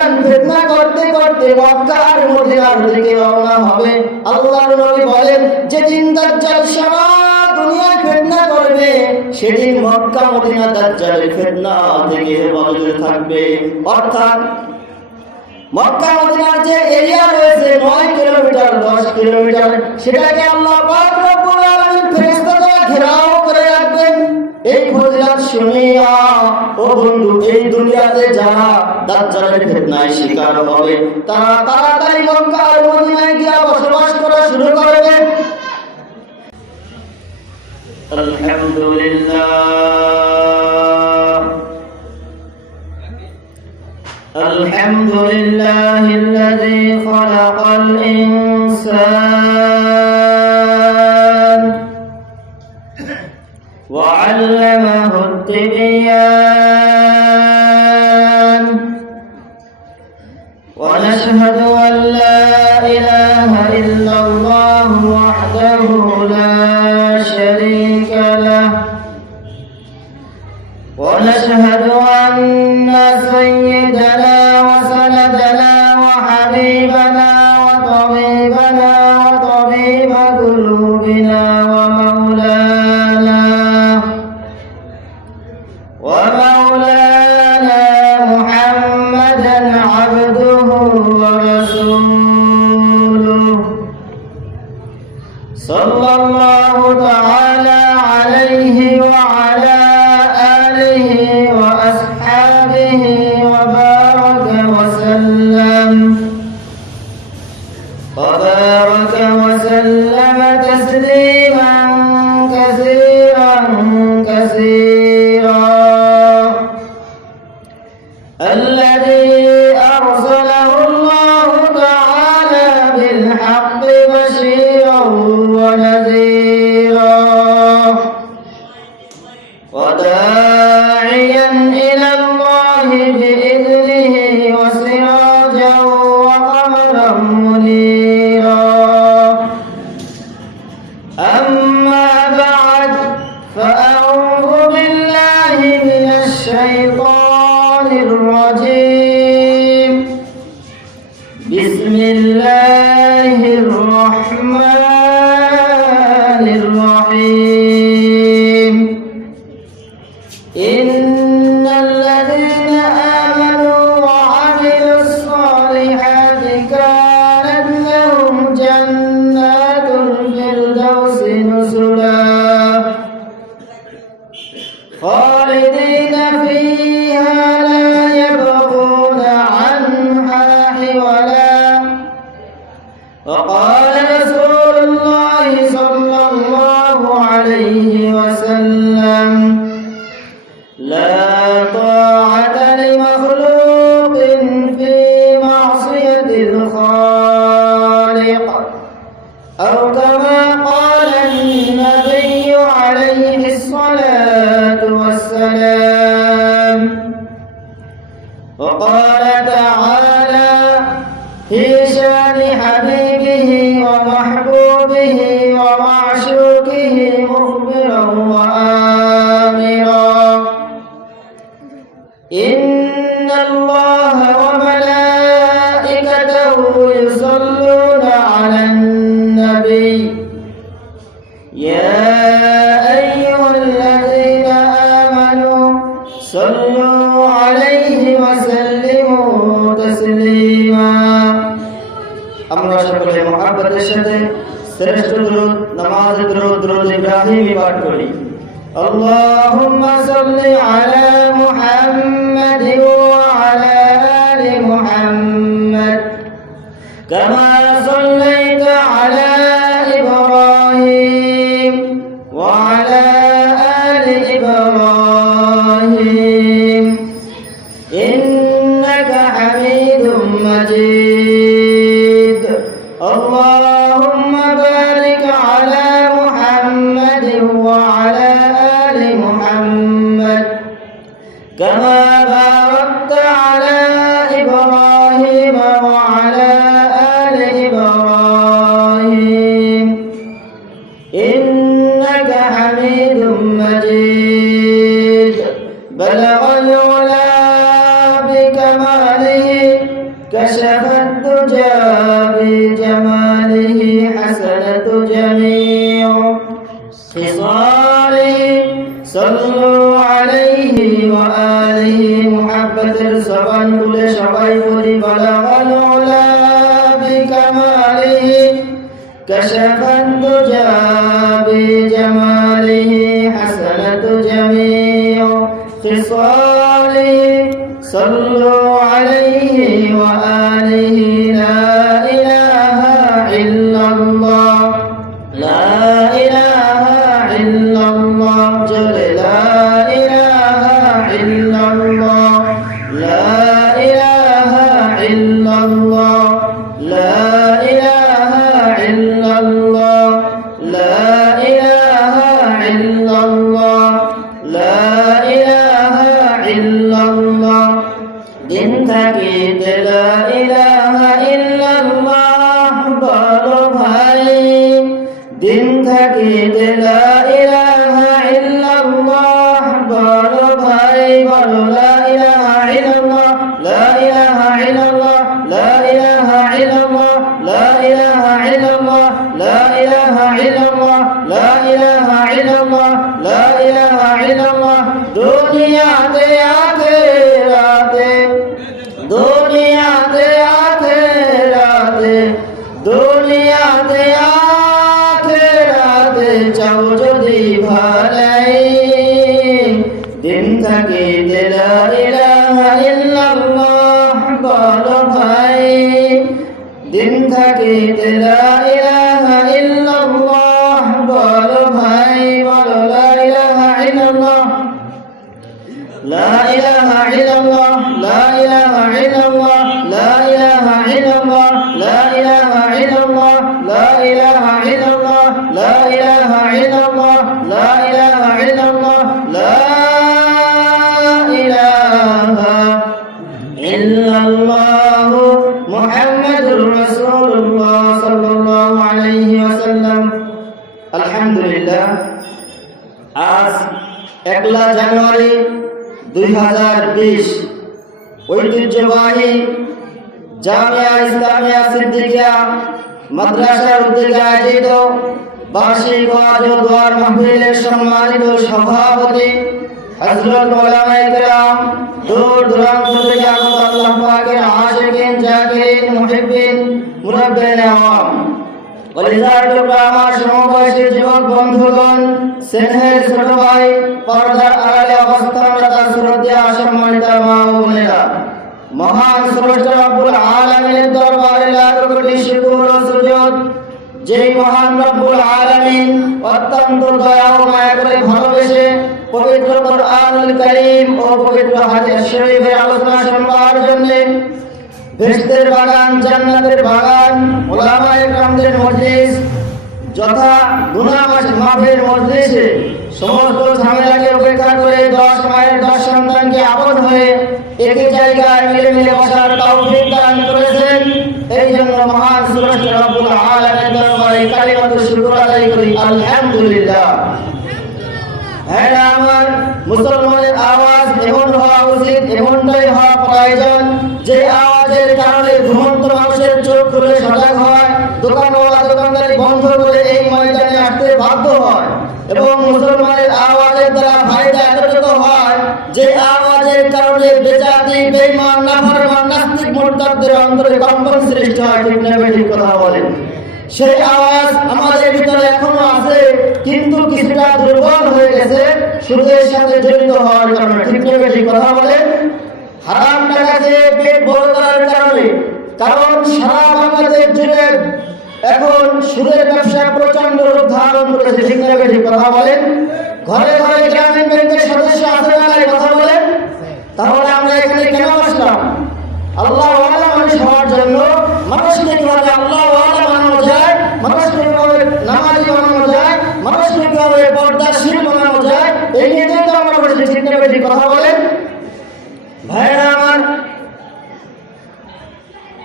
ফিতনা করতে করতে মক্কার মদিনার দিকে রওনা হবে। আল্লাহর নবী বলেন, যেদিন দাজ্জাল সারা দুনিয়া ফিতনা করবে সেদিন মক্কা মদিনা দাজ্জালের ফিতনা থেকে হেফাজতে থাকবে। অর্থাৎ মক্কা মদিনার যে এরিয়া রয়েছে 9 কিলোমিটার 10 কিলোমিটার, সেটাকে আল্লাহ পাক রব্বুল আলামিন ফেরেশতা দ্বারা ঘেরাও করে রাখবেন। এই ফজিলত শুনিয়া ও বন্ধু, এই দুনিয়াতে যারা দাজ্জালের ফিতনায় শিকার হবে তারা তাড়াতাড়ি মক্কা আর মদিনায় গিয়ে বসবাস করা শুরু করবে। আলহামদুলিল্লাহ আলহামদুলিল্লাহিল্লাযী খালাকাল ইনসান ওয়া আল্লামাহুত তিবয়ান ওয়া নাশহাদু আল লা ইলাহা ইল্লাল্লাহু ওয়াহদাহু লা শারীকা লাহু ওয়া নাশহাদু আন্না সাইয়্যিদানা ওয়া সানাদানা ওয়া হাবিবানা ওয়া তাবিবানা ওয়া তাবিবা কুলুবিনা ওয়া মাওলানা মুহাম্মাদান আবদুহু ওয়া রাসূলুহু সাল্লাল্লাহু তাআলা আলাইহি ওয়া আলা আলিহি ওয়া আসহাবিহি ওয়া বারাকা ওয়া সাল্লাম তাসলিমান কাসীরান কাসীরা الذي أرسله الله تعالى بالحق بشيرا ونذيرا وداعيا إلى الله بإذنه وسراجا وقمرا منيرا. أما بعد فأعوذ بالله من الشيطان الرجيم. بسم الله الرحمن الرحيم. إن الذين آمنوا وعملوا الصالحات كانت لهم جنات الفردوس نزلا خالدين فيها لا يبغون عنها حولا. وقال رسول الله صلى الله عليه وسلم: لا طاعة لمخلوق في معصية الخالق، أو كما قال النبي عليه الصلاة والسلام. وقال تعالى في شان حبيبه ومحبوبه ومعشوقه مخبرا وآمرا: إن الله وملائكته يصلون على النبي يا أيها الذين آمنوا صلوا عليه وسلموا تسليما. আমরা সকলে মুহাব্বতের সাথে শ্রেষ্ঠ দুরূদ নামাজ দুরূদ ইব্রাহিমি পাঠ করি। اللهم صل على محمد وعلى آل محمد كما صليت على إبراهيم وعلى آل إبراهيم إنك حميد مجيد. اللهم بارك على محمد وعلى آل محمد كما باركت على إبراهيم وعلى آل كشف الدجى بجماله حسنة جميع خصاله صلوا عليه وآله محبة الصبان كل شبيب بلغ العلا بكماله كشف الدجى بجماله حسنة جميع خصاله صلوا عليه وآله لا إله إلا الله لا إله إلا الله جل لا إله إلا الله لا إله إلا الله لا إله إلا الله لا إله إلا الله لا إله إلا الله দিন থাকিতে লা ইলাহা ইল্লাল্লাহ বলো ভাই দিন থাকিতে লা ইলাহা ইল্লাল্লাহ বলো ভাই বলো লা ইলাহা ইল্লাল্লাহ লা ইলাহা ইল্লাল্লাহ লা ইলাহা ইল্লাল্লাহ লা ইলাহা ইল্লাল্লাহ লা ইলাহা ইল্লাল্লাহ লা ইলাহা ইল্লাল্লাহ লা ইলাহা ইল্লাল্লাহ দুনিয়াতে আখিরাতে দুনিয়াতে আখিরাতে দুনিয়াতে আখিরাতে চাও যদি ভালাই দিন থাকিতে লা ইলাহা ইল্লাল্লাহ বলো ভাই দিন থাকিতে লা ইলাহা ইল্লাল্লাহ বলো ভাই বলো লা ইলাহা ইল্লাল্লাহ لا إله إلا الله لا إله إلا الله لا إله إلا الله لا إله إلا الله لا إله إلا الله لا إله إلا الله لا إله إلا الله لا إله إلا الله محمد رسول الله صلى الله عليه وسلم الحمد لله आज 1 জানুয়ারি 2020 ঐতিহ্যবাহী জামিয়া ইসলামিয়া সিদ্দিকিয়া মাদ্রাসার উদ্যোগে আয়োজিত বার্ষিক ওয়াজ ও দোয়ার মাহফিলের সম্মানিত সভাপতি হযরত উলামায়ে কেরাম দূর দূরান্ত থেকে আগত আল্লাহ পাকের আশিকিন জাকিরিন মুহিব্বিন মুরাব্বিন আওয়াম আমার সমবয়সী যুবক বন্ধুগণ স্নেহের ছোট ভাই পর্দার আড়ালে অবস্থানরত শ্রদ্ধেয় সম্মানিত মা ও বোনেরা মহান স্রষ্টা রব্বুল আলামিনের দরবারে লাখ কোটি শুকর ও সুজুদ যেই মহান রব্বুল আলামিন অত্যন্ত দয়া ও মায়া করে ভালোবেসে পবিত্র কোরআনুল কারীম ও পবিত্র হাদিস শরীফের আলোচনা শুনবার জন্য বেহেশতের বাগান জান্নাতের বাগান উলামায়ে কেরামদের মজলিস যথা গুনাহ মাফের মজলিসে সমস্ত ঝামেলাকে উপেক্ষা করে 10 মায়ের 10 সন্তানকে আপন হয়ে একই জায়গায় মিলে বসার তৌফিক দান করেছেন এই জন্য মহান স্রষ্টা রব্বুল আলামিনের দরবারে কালিমাতুশ শুকর আদায় করি আলহামদুলিল্লাহ। হ্যাঁ আমার মুসলমানের আওয়াজ এমন হওয়া উচিত, এমনটাই হওয়া প্রয়োজন যে আওয়াজের কারণে ঘুমন্ত মানুষের চোখ খুলে সজাগ হয়, দোকানওয়ালা দোকানদারি বন্ধ করে এই ময়দানে আসতে বাধ্য হয় এবং মুসলমানের আওয়াজের দ্বারা ফায়দা এতটুকু হয় যে আওয়াজের কারণে বেজাতি বেঈমান নাফরমান নাস্তিক মুরতাদদের অন্তরে কম্পন সৃষ্টি হয়। ঠিক না ঠিক কথা বলেন? সেই আওয়াজ আমাদের ভিতরে এখনো আছে কিন্তু কিছুটা দুর্বল হয়ে গেছে সুদের সাথে জড়িত হওয়ার কারণে। ঠিক না ঠিক কথা বলেন? হারাম টাকা দিয়ে পেট বড় করার কারণে, কারণ সারা বাংলাদেশ জুড়ে এখন সুদের ব্যবসা প্রচন্ড রূপ ধারণ করেছে। ঠিক না ঠিক কথা বলেন? ঘরে ঘরে গ্রামীণ ব্যাংকের সদস্য আছে না কথা বলেন? তাহলে আমরা এখানে কেন আসলাম? আল্লাহ ওয়ালা মানুষ হওয়ার জন্য। মানুষকে কিভাবে আল্লাহ ওয়ালা বানানো যায়, মানুষকে কিভাবে নামাজি বানানো যায়, মানুষকে কিভাবে পর্দাশীল বানানো যায়, এই নিয়ে তো আমরা বলছি। ঠিক না ঠিক কথা বলেন? ভাইরা আমার,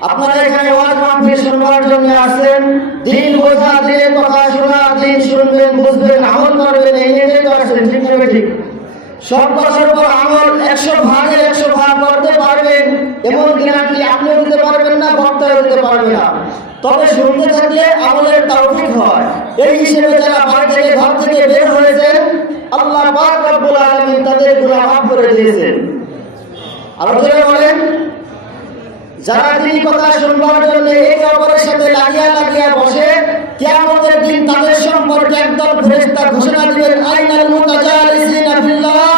আপনারা এখানে ওয়াজ মাহফিল শুনবার জন্য আসেন, দিন বোঝা, দিনের কথা শোনা, দিন শুনবেন, বুঝবেন, আমল করবেন, এই নিয়ে তো আসেন। ঠিক না ঠিক? সর্ব আমল 100 ভাগের 100 ভাগ করতে পারবেন এমন গ্যারান্টি আপনি দিতে পারবেন পারবে না, তবে শুনতে থাকলে আমলের তৌফিক হয়। এই হিসেবে যারা বাড়ি থেকে ঘর থেকে বের হয়েছে, আল্লাহ পাক রব্বুল আলামিন তাদের গুনাহ মাফ করে দিয়েছেন। আর যারা বলেন, যারা দিন কথা শুনবার জন্য একে অপরের সাথে লাগিয়া বসে, কিয়ামতের দিন তাদের সম্পর্কে একদল ফেরেশতা ঘোষণা দিবেন, আইনাল মুতাজালিসিনা ফিল্লাহ,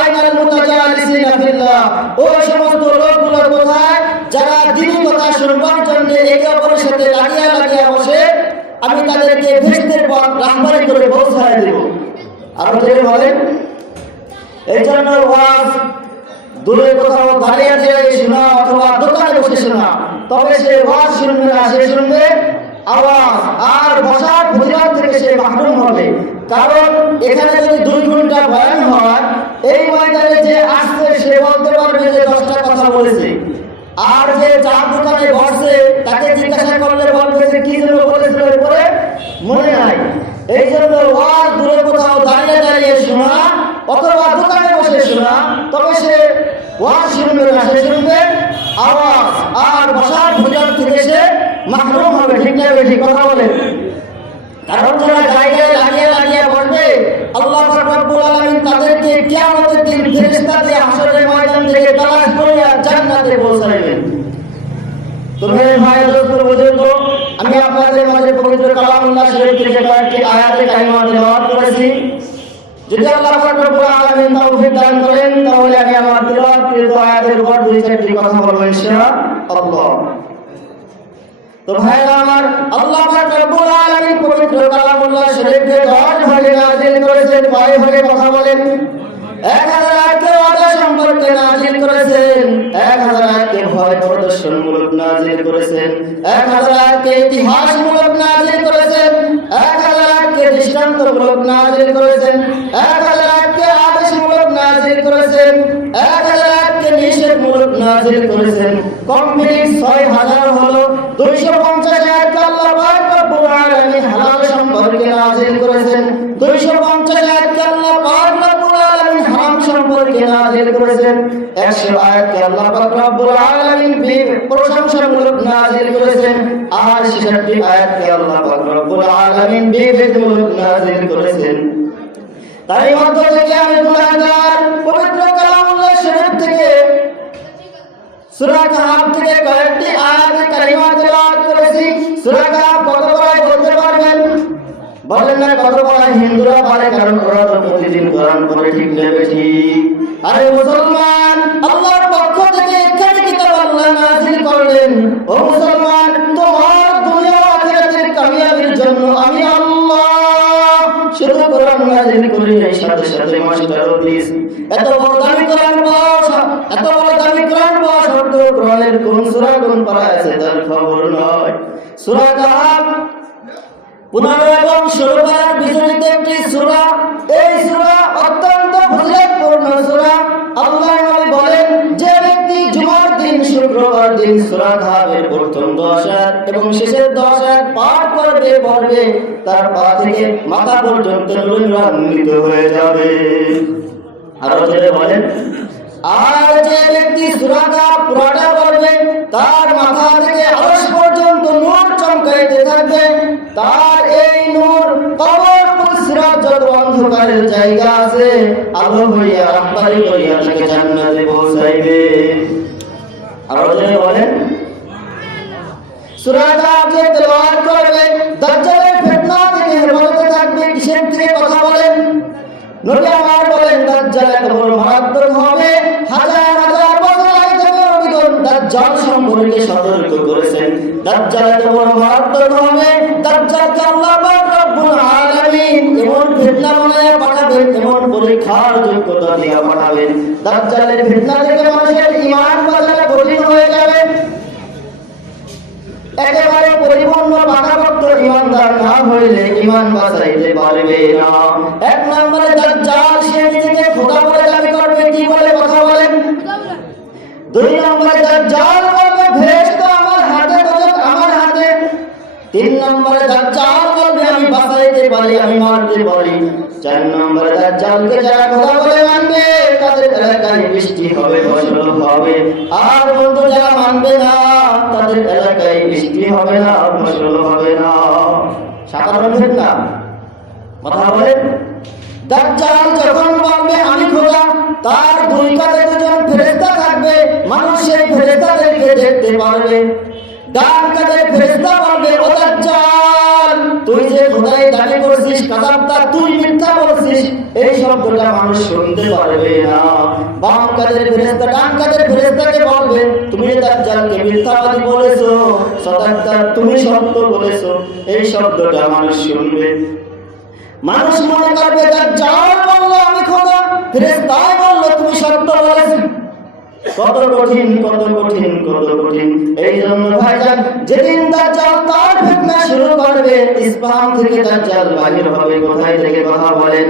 আইনাল মুতাজালিসিনা ফিল্লাহ। ওই সমস্ত লোকগুলো কোথায় যারা দিন কথা শুনবার জন্য একে অপরের সাথে লাগিয়া বসে, আমি তাদেরকে ফেরেশতার পথ রাহবারি করে পৌঁছায় দেব। আর যারা বলেন, এই জন্য ওয়াজ দূরে কোথাও দাঁড়িয়ে শোনা অথবা দোকানে বসে শোনা, তবে সে ওয়াজ শুনবে না, সে শুনবে আওয়াজ, আর বসার ফজিলত থেকে সে মাহরুম হবে। কারণ এখানে যদি 2 ঘন্টা বয়ান হয়, এই ময়দানে যে আসছে সে বলতে পারবে যে 10টা কথা বলেছে, আর যে চার দোকানে বসছে তাকে জিজ্ঞাসা করলে বলবে যে কি যেন বলেছিল এরপরে মনে নাই। এই জন্য ওয়াজ দূরে কোথাও দাঁড়িয়ে শোনা অথবা দোকানে বসে শোনা, তবে সে ওয়াজ শুনবে না, সে শুনবে আওয়াজ, আর বসার ফজিলত থেকে সে মাহরুম হবে। ঠিক না বেশি কথা বলেন? কারণ যারা জায়গায় লাগিয়ে বসবে, আল্লাহ পাক রব্বুল আলামিন তাদেরকে কিয়ামতের দিন ফেরেশতা দিয়ে হাসরের ময়দান থেকে তালাশ করে জান্নাতে পৌঁছাবেন। তো মেরে ভাই দোস্ত বুজুর্গ, আমি আপনাদের মাঝে পবিত্র কালামুল্লাহ শরীফ থেকে কয়েকটি আয়াতে কারিমা তেলাওয়াত করেছি। যদি আল্লাহ পাক রব্বুল আলামিন তৌফিক দান করেন, তাহলে আমি আমার তেলাওয়াতকৃত আয়াতের উপর 2-4টি কথা বলবো ইনশাআল্লাহ। তো ভাইরা আমার, আল্লাহ পাক রব্বুল আলামিন পবিত্র কালামুল্লাহ শরীফে 10 ভাগে নাযিল করেছেন। কয় ভাগে কথা বলেন? 1000 আয়াতের ওয়াদা সম্পর্কে নাযিল করেছেন, 1000 আয়াতকে ভয় প্রদর্শনমূলক নাযিল করেছেন, 1000 আয়াতকে ইতিহাসমূলক নাযিল করেছেন, 1000 আয়াতকে দৃষ্টান্তমূলক নাযিল করেছেন, 1000 আয়াতকে আদেশমূলক নাযিল করেছেন, 1000 আয়াতকে নিষেধমূলক নাযিল করেছেন। কমপ্লিট 6000 হলো। 250 আয়াতকে আল্লাহ পাক রব্বুল আলামিন হালাল সম্পর্কে নাযিল করেছেন, 250 আয়াতকে আল্লাহ পাক রব্বুল আলামিন হারাম সম্পর্কে নাযিল করেছেন, 100 আয়াতকে আল্লাহ পাক রব্বুল আলামিন প্রশংসামূলক নাযিল করেছেন, আর 66 আয়াতকে আল্লাহ পাক রব্বুল আলামিন বিভেদমূলক নাযিল করেছেন। তাই মধ্য থেকে আমি গুনাহগার পবিত্র কালামুল্লাহ শরীফ থেকে সূরা কাহফ থেকে কয়েকটি আয়াত কারিমা তেলাওয়াত করেছি। সূরা কাহফ কত পড়ায় বলতে পারবেন? বলেন না কত পড়ায়? হিন্দুরা পারে, কারণ ওরা তো প্রতিদিন কোরআন পড়ে। ঠিক নেবে ঠিক? আরে মুসলমান, আল্লাহর পক্ষ থেকে এখানে কিতাব আল্লাহ নাযিল করলেন। ও মুসলমান, তোমার দুনিয়া ও আখিরাতের কামিয়াবির জন্য আমি আল্লাহ শুধু কোরআন নাযিল করি, এই সাথে সাথে মাস্টারও দিয়েছি। এত বড় দামি কোরআন পাওয়া, এত বড় দামি কোরআন পাওয়া সত্ত্বেও কোরআনের কোন সূরা কোন পারা আছে তার খবর নয়। সূরা কাহফ 15 এবং 16 পারার বিজড়িত একটি সূরা। এই সূরা অত্যন্ত ফজিলতপূর্ণ সূরা। আল্লাহর নবী বলেন, যে ব্যক্তি জুমার দিন, শুক্রবার দিন সূরা কাহফের প্রথম 10 আয়াত এবং শেষের 10 আয়াত পাঠ পড়বে, তার পা থেকে মাথা পর্যন্ত নূরান্বিত হয়ে যাবে। আরো জোরে বলেন। আর যে ব্যক্তি সূরা কাহফ পুরোটা পড়বে, তার মাথা থেকে আরশ পর্যন্ত নূর চমকাইতে থাকবে। তার এই নূর কবর, সিরাত, যত অন্ধকারের জায়গা আছে, আলো হইয়া রাহবারি করিয়া তাকে জান্নাতে পৌঁছাইবে। আরো জোরে বলেন। সূরা কাহফ যে তেলাওয়াত করবে, দাজ্জালের ফিতনা থেকে হেফাজতে থাকবে। কিসের থেকে কথা বলেন? নবী আমার বলেন, দাজ্জাল এত বড় মারাত্মক হবে, হাজার হাজার বছর আগে থেকে নবীগণ দাজ্জাল সম্পর্কে সতর্ক করেছেন। দাজ্জাল এত বড় মারাত্মক হবে, দাজ্জালকে আল্লাহ পাক রব্বুল আলামিন এমন ফিতনা বানায় পাঠাবেন, এমন পরীক্ষার যোগ্যতা দিয়ে পাঠাবেন, দাজ্জালের ফিতনা থেকে মানুষের ঈমান বাঁচানো কঠিন হয়ে যাবে। একেবারে পরিপূর্ণ পাকাপোক্ত ঈমানদার না হইলে ঈমান বাঁচাইতে পারবে না। 1 নম্বরে দাজ্জাল, সে নিজেকে খোদা বলে দাবি করবে। কি বলে কথা বলেন? 2 নম্বরে দাজ্জাল বলবে, ফেরেশতা আমার হাতে, দোজখ আমার হাতে। 3 নম্বরে দাজ্জাল বলবে, আমি বাঁচাইতে পারি, আমি মারতে পারি। 4 নম্বরে দাজ্জালকে যারা কথা বলে মানবে তাদের এলাকায় বৃষ্টি হবে, ফসল হবে। আর বন্ধু যারা মানবে না তাদের এলাকায় বৃষ্টি হবে না, ফসল হবে না। সাধারণ না কথা বলেন। দাজ্জাল যখন বলবে আমি খোদা, তার দুই কাঁধে দুজন ফেরেশতা থাকবে, মানুষ সেই ফেরেশতাদেরকে দেখতে পারবে। ডান কাঁধে ফেরেশতা বলবে ও দাজ্জাল, তুই যে খোদাই দাবি করছিস কাযাবতা, তুই মিথ্যা বলছিস, এই শব্দটা মানুষ শুনতে পারবে না। বাম কাঁধের ফেরেশতা ডান কাঁধের ফেরেশতাকে বলবে তুমি দাজ্জালকে মিথ্যাবাদী বলেছো, সাদাক্তা তুমি সত্য বলেছো, এই শব্দটা মানুষ শুনবে। মানুষ মনে করবে দাজ্জাল বললো আমি খোদা, ফেরেশতা বললো তুমি সত্য বলেছো। কত কঠিন, কত কঠিন, কত কঠিন। এই জন্য ভাইজান যেদিন দাজ্জাল তার ফিতনা শুরু করবে, ইসফাহান থেকে দাজ্জাল বাহির হবে। কোথায় থেকে কথা বলেন?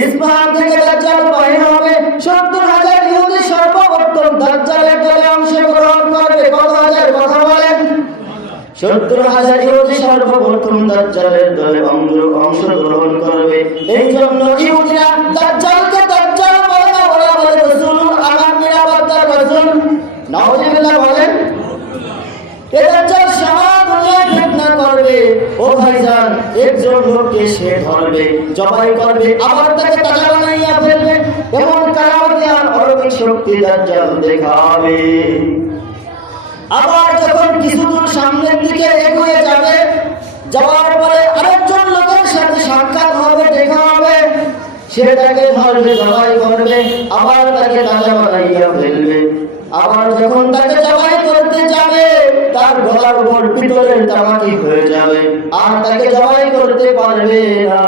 ইসফাহান থেকে দাজ্জাল বাহির হবে। 70,000 ইহুদি সর্বপ্রথম দাজ্জালের দলে অংশগ্রহণ করবে। কত হাজার কথা বলেন? 70,000 ইহুদি সর্বপ্রথম দাজ্জালের দলে অংশগ্রহণ করবে। এই জন্য ইহুদিরা দাজ্জালকে দাজ্জাল বলে না, ওরা বলে রাসূল, আমার নিরাপত্তার রাসূল। নাউজুবিল্লাহ বলেন। এই দাজ্জাল সারা দুনিয়ায় ফিতনা করবে। ও ভাইজান একজন লোককে সে ধরবে, জবাই করবে, আবার তাকে তাজা বানাইয়া ফেলবে। এমন কারামতি আর অলৌকিক শক্তি দাজ্জাল দেখাবে। আবার যখন কিছু দূর সামনের দিকে এগিয়ে যাবে, যাওয়ার পরে আরেকজন লোকের সাথে সাক্ষাৎ হবে, দেখা হবে, সে তাকে ধরবে, জবাই করবে, আবার তাকে তাজা বানাইয়া ফেলবে। আবার যখন তাকে জবাই করতে যাবে, তার গলার উপর পিতলের চামাকি হয়ে যাবে, আর তাকে জবাই করতে পারবে না।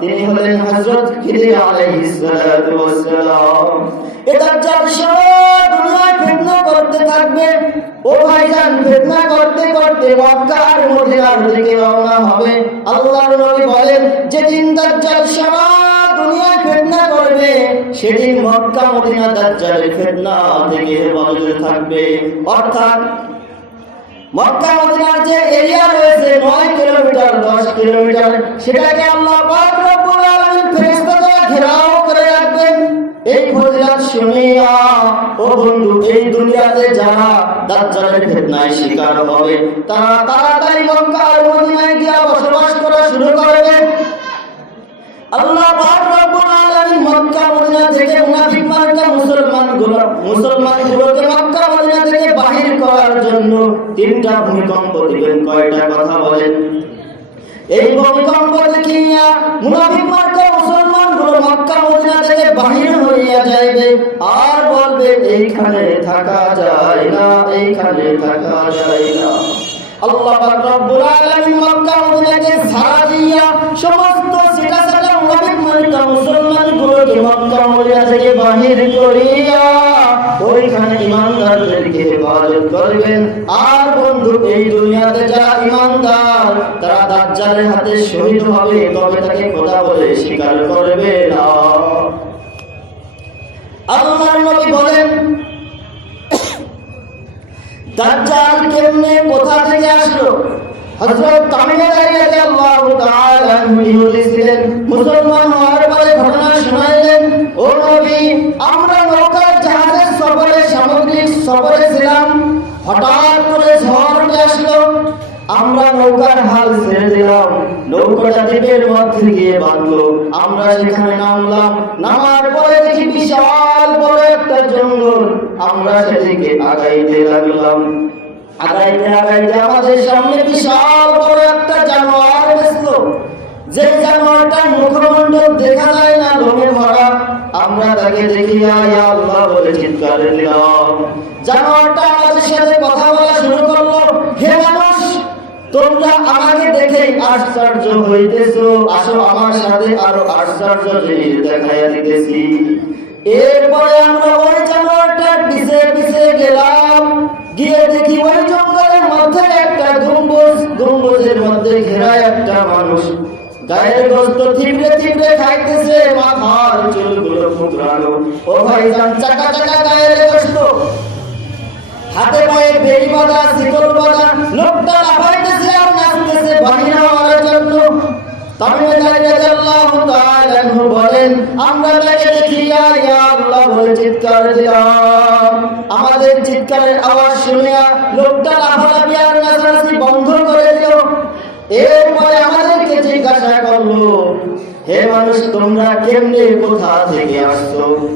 তিনি হলেন হযরত খিদির আলাইহিস সালাতু ওয়াস সালাম। এটা দাজ্জাল সারা দুনিয়ায় ফিতনা করতে থাকবে। ও ভাইজান ফিতনা করতে করতে মক্কা আর মদিনার দিকে রওনা হবে। আল্লাহর নবী বলেন যেদিন দাজ্জাল সারা দুনিয়ায় ফিতনা করবে, সেদিন মক্কা মদিনা দাজ্জালের ফিতনা থেকে হেফাজতে থাকবে। অর্থাৎ মক্কা মদিনার যে এরিয়া রয়েছে 9 কিলোমিটার 10 কিলোমিটার, সেটাকে আল্লাহ পাক রব্বুল আলামিন ফেরেশতা দ্বারা ঘেরাও করে রাখবেন। এই ফজিলত শুনিয়া ও বন্ধু, এই দুনিয়াতে যারা দাজ্জালের ফিতনায় শিকার হবে তারা তাড়াতাড়ি মক্কা আর মদিনায় গিয়ে বসবাস করা শুরু করবে। আল্লাহ পাক রব্বুল আলামিন মক্কা মদিনা থেকে মুনাফিক মার্কা মুসলমানগুলোকে মক্কা মদিনা থেকে বাহির করার জন্য 3টা ভূমিকম্প দিবেন। কয়টা কথা বলেন? এই ভূমিকম্প দেখিয়া মুনাফিক মার্কা মুসলমানগুলো মক্কা মদিনা থেকে বাহির হইয়া যাইবে, আর বলবে এইখানে থাকা যায় না, এইখানে থাকা যায় না। আল্লাহ পাক রব্বুল আলামিন মক্কা মদিনাকে ছাড়া দিয়া সমস্ত সিটাসাটা মুনাফিক মার্কা মুসলমানগুলোকে মক্কা মদিনা থেকে বাহির করিয়া ওইখানে ঈমানদারদেরকে হেফাজত করবেন। আর বন্ধু এই দুনিয়াতে যারা ঈমানদার তারা দাজ্জালের হাতে শহীদ হবে, তবে তাকে খোদা বলে স্বীকার করবে না। আল্লাহর নবী বলেন দাজ্জাল কেমনে কোথা থেকে আসলো? হযরত তামিম রাদিয়াল্লাহু তাআলা ইহুদি ছিলেন, মুসলমান হওয়ার পরে ঘটনা শোনাইলেন, ও নবী আমরা নৌকার জাহাজের সফরে সামুদ্রিক সফরে ছিলাম, হঠাৎ করে ঝড় উঠে আসলো, আমরা নৌকার হাল ছেড়ে দিলাম, নৌকাটা দ্বীপের মধ্যে গিয়ে বাঁধলো। আমরা সেখানে নামলাম, নামার পরে দেখি বিশাল বড় একটা জঙ্গল। আমরা সেদিকে আগাইতে লাগলাম, আগাইতে আগাইতে আমাদের সামনে বিশাল বড় একটা জানোয়ার বেসলো। যে জানোয়ারটার মুখমণ্ডল দেখা যায় না, লোমে ভরা। আমরা তাকে দেখিয়া ইয়া আল্লাহ বলে চিৎকার দিলাম। জানোয়ারটা আমাদের সাথে কথা বলা শুরু করলো, হে মানুষ তোমরা আমাকে দেখে আশ্চর্য হইতেছো, আসো আমার সাথে আরো আশ্চর্য জিনিস দেখাইয়া দিতেছি। এরপরে আমরা ওই জানোয়ারটার পিছে পিছে গেলাম, গিয়ে দেখি ওই জঙ্গলের মধ্যে একটা গম্বুজের মধ্যে ঘেরা একটা মানুষ গায়ের গোস্ত থিবড়ে থিবড়ে খাইতেছে, মাথার চুলগুলো ফুকরানো। ও ভাইজান চাকা চাকা গায়ের গোস্ত, হাতে পায়ে বেড়ি বাঁধা, শিকল বাঁধা, লোকটা লাফাইতেছে আর নাচতেছে বাহির হওয়ার জন্য। তামিমে দারী রাদিয়াল্লাহু তাআলা আনহু বলেন, আমরা তাকে দেখি ইয়া আল্লাহ বলে চিৎকার দিলাম। আমাদের চিৎকারের আওয়াজ শুনে লোকটা লাফালাফি আর নাচানাচি বন্ধ করে দিল। এরপরে আমাদেরকে জিজ্ঞাসা করলো, হে মানুষ, তোমরা কেমনে কোথা থেকে আসছো?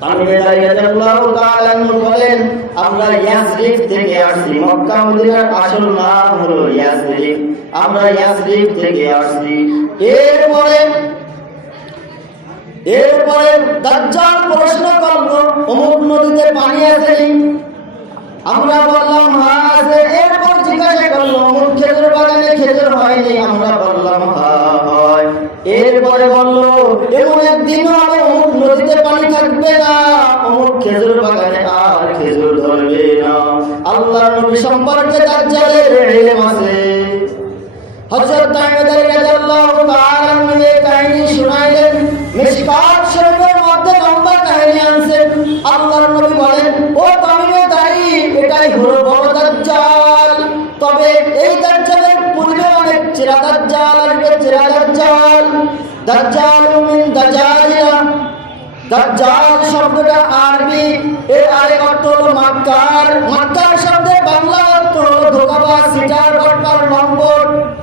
তামিমে দারী রাদিয়াল্লাহু তাআলা আনহু বলেন, আমরা ইয়াসরিব থেকে আসছি। মক্কা মদিনার আসল নাম হলো ইয়াসরিব। আমরা ইয়াসরিব থেকে আসছি। এরপরে দাজ্জাল প্রশ্ন করলো, অমুক নদীতে পানি আছে? আমরা বললাম হ্যাঁ আছে। এরপর জিজ্ঞাসা করলো, অমুক খেজুর বাগানে খেজুর হয়নি? আমরা বললাম হ্যাঁ হয়। এরপরে বললো, এমন একদিন হবে অমুক নদীতে পানি থাকবে না, অমুক খেজুর বাগানে আর খেজুর ধরবে না। আল্লাহর নবী সম্পর্কে দাজ্জালের ইলম আছে। হযরত তামিমে দারী রাদিয়াল্লাহু তাআলা আনহু এই কাহিনী শুনাইলেন। মিশকাত শরীফের মধ্যে লম্বা কাহিনী আছে। আল্লাহর নবী বলেন, ও তামিমে দারী, এটাই হলো বড় দাজ্জাল। তবে এই দাজ্জালের পূর্বে অনেক চেরা দাজ্জাল আসবে। চেরা দাজ্জাল, দাজ্জালু মিন দাজ্জালিয়া। দাজ্জাল শব্দটা আরবি, এর আরেক অর্থ হলো মাক্কার। মাক্কার শব্দের বাংলা অর্থ হলো ধোঁকাবাজ, সিটার, বটপার, লম্পট।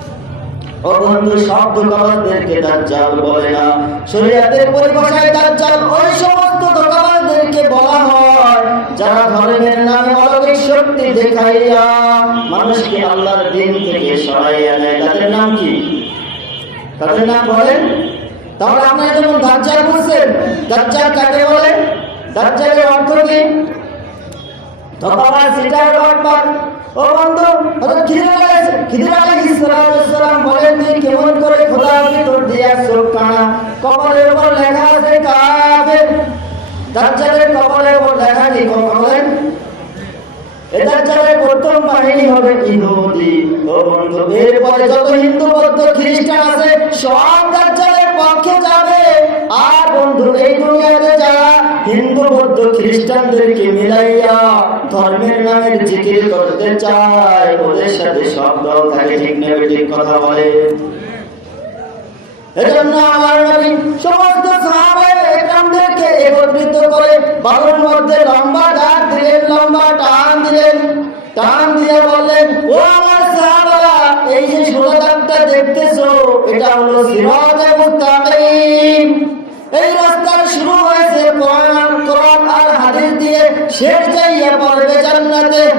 ও বন্ধু, সব ধোঁকাবাজদেরকে দাজ্জাল বলে না। শরীয়তের পরিভাষায় দাজ্জাল ওই সমস্ত ধোঁকাবাজদেরকে বলা হয় যারা ধর্মের নামে অলৌকিক শক্তি দেখাইয়া মানুষকে আল্লাহর দ্বীন থেকে সরাইয়া নেয়। তাদের নাম কি? তাদের নাম বলেন। তাহলে আপনারা যেমন দাজ্জাল বুঝছেন, দাজ্জাল কাকে বলে? দাজ্জালের অর্থ কি? ধোঁকাবাজ, সিটার, বটপার। ও বন্ধু, খিদির আলাইহিস সালাম বলেন, তুই কেমন করে খোদার ভিতর দিয়ে চোখ কানা? কপালের উপর লেখা আছে কাফের। দাজ্জালের কপালের উপর লেখা কি? বলেন। এই দাজ্জালের প্রথম বাহিনী হবে ইহুদি। ও বন্ধু, এরপরে যত হিন্দু, বৌদ্ধ, খ্রিস্টান আছে সব দাজ্জালের পক্ষে যাবে। আর বন্ধু, এই দুনিয়াতে যারা হিন্দু, বৌদ্ধ, খ্রিস্টানদেরকে মিলাইয়া ধর্মের নামে জিকির করতে চায়, ওদের সাথে সব দল থাকে। ঠিক নেবে? ঠিক কথা বলে। এজন্য আমার নবী সমস্ত সাহাবায়ে-কেরামদেরকে একত্রিত করে বালুর মধ্যে লম্বা ডাক দিলেন, লম্বা টান দিলেন। টান দিয়ে বললেন, ও আমার সাহাবারা, এই যে সোজা দাগটা দেখতেছো, এটা হলো সিরাতে মুস্তাকিম। এই রাস্তা শুরু হয়েছে কোরআন আর হাদিস দিয়ে, শেষ যাইয়া পড়বে জান্নাতে।